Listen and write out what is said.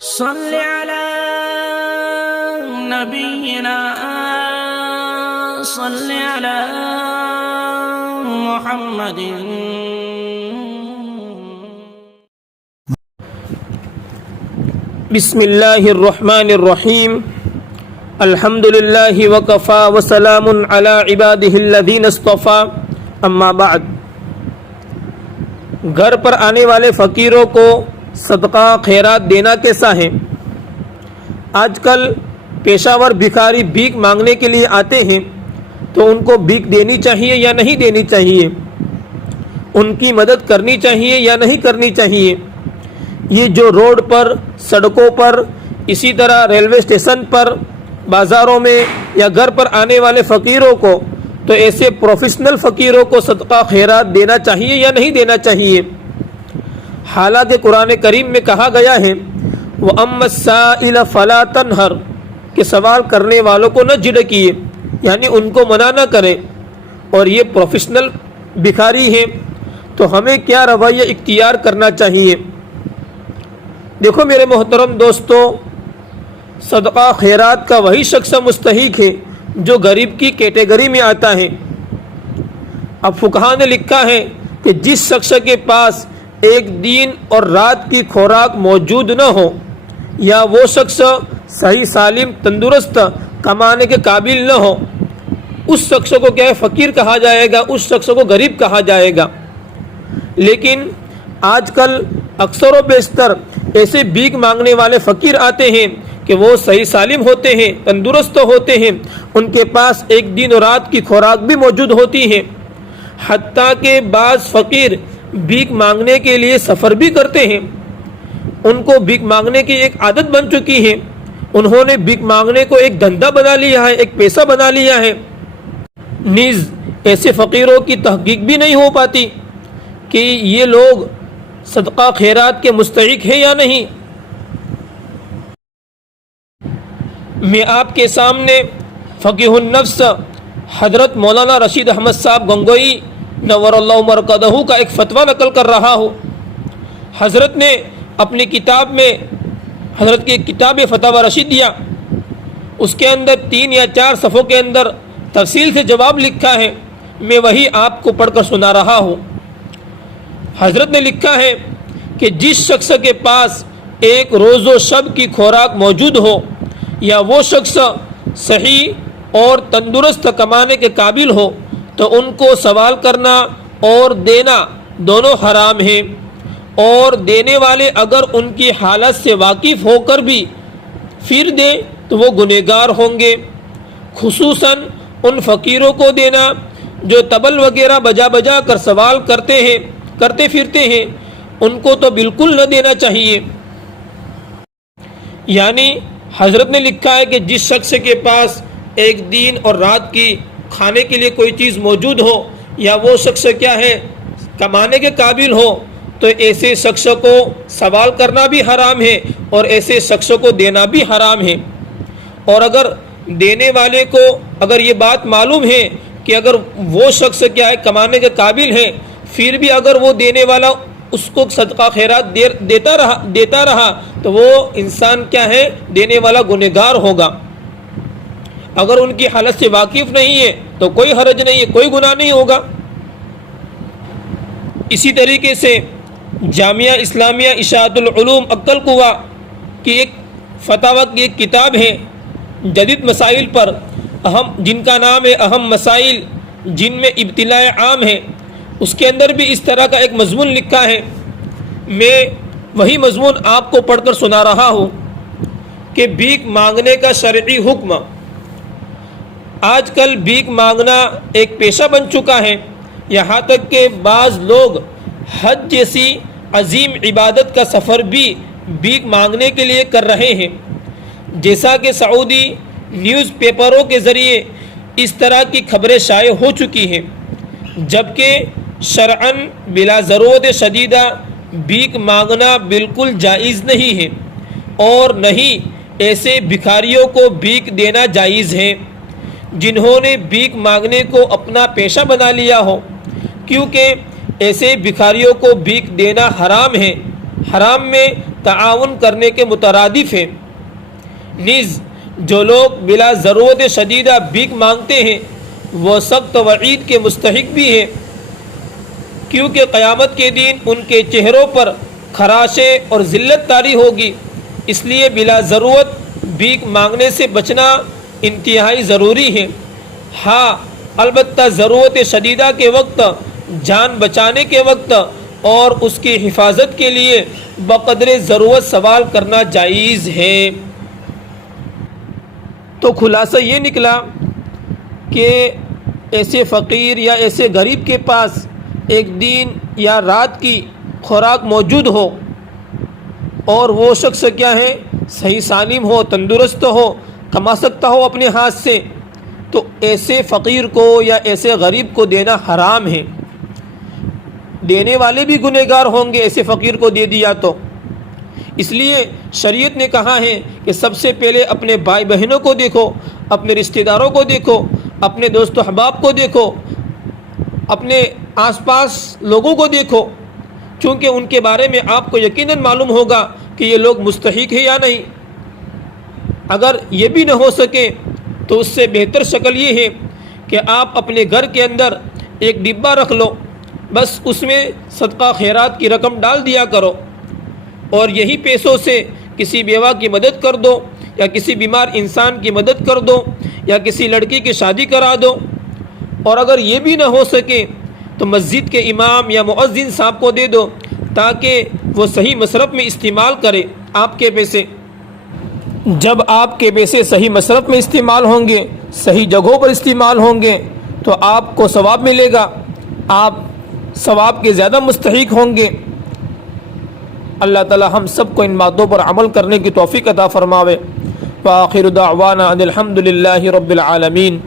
صل على نبينا صل على محمد بسم اللہ الرحمن الرحیم الحمد للہ وکفا وسلام علی عبادہ الذین اصطفیٰ اما بعد۔ گھر پر آنے والے فقیروں کو صدقہ خیرات دینا کیسا ہے؟ آج کل پیشہ ور بھکاری بھیک مانگنے کے لیے آتے ہیں تو ان کو بھیک دینی چاہیے یا نہیں دینی چاہیے؟ ان کی مدد کرنی چاہیے یا نہیں کرنی چاہیے؟ یہ جو روڈ پر، سڑکوں پر، اسی طرح ریلوے اسٹیشن پر، بازاروں میں یا گھر پر آنے والے فقیروں کو، تو ایسے پروفیشنل فقیروں کو صدقہ خیرات دینا چاہیے یا نہیں دینا چاہیے؟ حالانکہ قرآن کریم میں کہا گیا ہے وَأَمَّا السَّائِلَ فَلَا تَنْهَرْ کہ سوال کرنے والوں کو نہ جھڑکیے، یعنی ان کو منع نہ کریں۔ اور یہ پروفیشنل بھکاری ہیں تو ہمیں کیا رویہ اختیار کرنا چاہیے؟ دیکھو میرے محترم دوستو، صدقہ خیرات کا وہی شخص مستحق ہے جو غریب کی کیٹیگری میں آتا ہے۔ اب فقہاء نے لکھا ہے کہ جس شخص کے پاس ایک دن اور رات کی خوراک موجود نہ ہو، یا وہ شخص صحیح سالم تندرست کمانے کے قابل نہ ہو، اس شخص کو کیا ہے؟ فقیر کہا جائے گا، اس شخص کو غریب کہا جائے گا۔ لیکن آج کل اکثر و بیشتر ایسے بھیک مانگنے والے فقیر آتے ہیں کہ وہ صحیح سالم ہوتے ہیں، تندرست ہوتے ہیں، ان کے پاس ایک دن اور رات کی خوراک بھی موجود ہوتی ہے، حتیٰ کہ بعض فقیر بھیک مانگنے کے لیے سفر بھی کرتے ہیں۔ ان کو بھیک مانگنے کی ایک عادت بن چکی ہے، انہوں نے بھیک مانگنے کو ایک دھندا بنا لیا ہے، ایک پیشہ بنا لیا ہے۔ نیز ایسے فقیروں کی تحقیق بھی نہیں ہو پاتی کہ یہ لوگ صدقہ خیرات کے مستحق ہیں یا نہیں۔ میں آپ کے سامنے فقیہ النفس حضرت مولانا رشید احمد صاحب گنگوئی نور اللہ مرقدہ کا ایک فتویٰ نقل کر رہا ہوں۔ حضرت نے اپنی کتاب میں، حضرت کی کتاب فتاوی رشیدیہ، اس کے اندر 3 یا 4 صفحوں کے اندر تفصیل سے جواب لکھا ہے، میں وہی آپ کو پڑھ کر سنا رہا ہوں۔ حضرت نے لکھا ہے کہ جس شخص کے پاس ایک روز و شب کی خوراک موجود ہو، یا وہ شخص صحیح اور تندرست کمانے کے قابل ہو، تو ان کو سوال کرنا اور دینا دونوں حرام ہیں، اور دینے والے اگر ان کی حالت سے واقف ہو کر بھی پھر دیں تو وہ گنہگار ہوں گے۔ خصوصاً ان فقیروں کو دینا جو طبل وغیرہ بجا بجا کر سوال کرتے پھرتے ہیں، ان کو تو بالکل نہ دینا چاہیے۔ یعنی حضرت نے لکھا ہے کہ جس شخص کے پاس ایک دن اور رات کی کھانے کے لیے کوئی چیز موجود ہو، یا وہ شخص کیا ہے کمانے کے قابل ہو، تو ایسے شخص کو سوال کرنا بھی حرام ہے اور ایسے شخص کو دینا بھی حرام ہے۔ اور اگر دینے والے کو اگر یہ بات معلوم ہے کہ اگر وہ شخص کیا ہے کمانے کے قابل ہے، پھر بھی اگر وہ دینے والا اس کو صدقہ خیرات دیتا رہا تو وہ انسان کیا ہے دینے والا گنہگار ہوگا۔ اگر ان کی حالت سے واقف نہیں ہے تو کوئی حرج نہیں ہے، کوئی گناہ نہیں ہوگا۔ اسی طریقے سے جامعہ اسلامیہ اشاعت العلوم عقل قوا کی ایک فتاوی کی ایک کتاب ہے جدید مسائل پر، جن کا نام ہے اہم مسائل جن میں ابتلاء عام ہے، اس کے اندر بھی اس طرح کا ایک مضمون لکھا ہے۔ میں وہی مضمون آپ کو پڑھ کر سنا رہا ہوں کہ بھیک مانگنے کا شرعی حکم۔ آج کل بھیک مانگنا ایک پیشہ بن چکا ہے، یہاں تک کہ بعض لوگ حج جیسی عظیم عبادت کا سفر بھی بھیک مانگنے کے لیے کر رہے ہیں، جیسا کہ سعودی نیوز پیپروں کے ذریعے اس طرح کی خبریں شائع ہو چکی ہیں، جبکہ شرعاً بلا ضرورت شدیدہ بھیک مانگنا بالکل جائز نہیں ہے، اور نہ ہی ایسے بھکاریوں کو بھیک دینا جائز ہے جنہوں نے بھیک مانگنے کو اپنا پیشہ بنا لیا ہو، کیونکہ ایسے بھکاریوں کو بھیک دینا حرام ہے، حرام میں تعاون کرنے کے مترادف ہے۔ نیز جو لوگ بلا ضرورت شدیدہ بھیک مانگتے ہیں وہ سخت وعید کے مستحق بھی ہیں، کیونکہ قیامت کے دن ان کے چہروں پر خراشیں اور ذلت طاری ہوگی۔ اس لیے بلا ضرورت بھیک مانگنے سے بچنا انتہائی ضروری ہے۔ ہاں البتہ ضرورت شدیدہ کے وقت، جان بچانے کے وقت اور اس کی حفاظت کے لیے بقدر ضرورت سوال کرنا جائز ہے۔ تو خلاصہ یہ نکلا کہ ایسے فقیر یا ایسے غریب کے پاس ایک دن یا رات کی خوراک موجود ہو اور وہ شخص کیا ہے صحیح سالم ہو، تندرست ہو، کما سکتا ہو اپنے ہاتھ سے، تو ایسے فقیر کو یا ایسے غریب کو دینا حرام ہے۔ دینے والے بھی گنہگار ہوں گے ایسے فقیر کو دے دیا تو۔ اس لیے شریعت نے کہا ہے کہ سب سے پہلے اپنے بھائی بہنوں کو دیکھو، اپنے رشتہ داروں کو دیکھو، اپنے دوست و احباب کو دیکھو، اپنے آس پاس لوگوں کو دیکھو، چونکہ ان کے بارے میں آپ کو یقیناً معلوم ہوگا کہ یہ لوگ مستحق ہے یا نہیں۔ اگر یہ بھی نہ ہو سکے تو اس سے بہتر شکل یہ ہے کہ آپ اپنے گھر کے اندر ایک ڈبہ رکھ لو، بس اس میں صدقہ خیرات کی رقم ڈال دیا کرو، اور یہی پیسوں سے کسی بیوہ کی مدد کر دو، یا کسی بیمار انسان کی مدد کر دو، یا کسی لڑکی کی شادی کرا دو۔ اور اگر یہ بھی نہ ہو سکے تو مسجد کے امام یا مؤذن صاحب کو دے دو، تاکہ وہ صحیح مصرف میں استعمال کرے آپ کے پیسے۔ جب آپ کے پیسے صحیح مصرف میں استعمال ہوں گے، صحیح جگہوں پر استعمال ہوں گے، تو آپ کو ثواب ملے گا، آپ ثواب کے زیادہ مستحق ہوں گے۔ اللہ تعالی ہم سب کو ان باتوں پر عمل کرنے کی توفیق عطا فرماوے۔ وآخر دعوانا ان الحمد للہ رب العالمین۔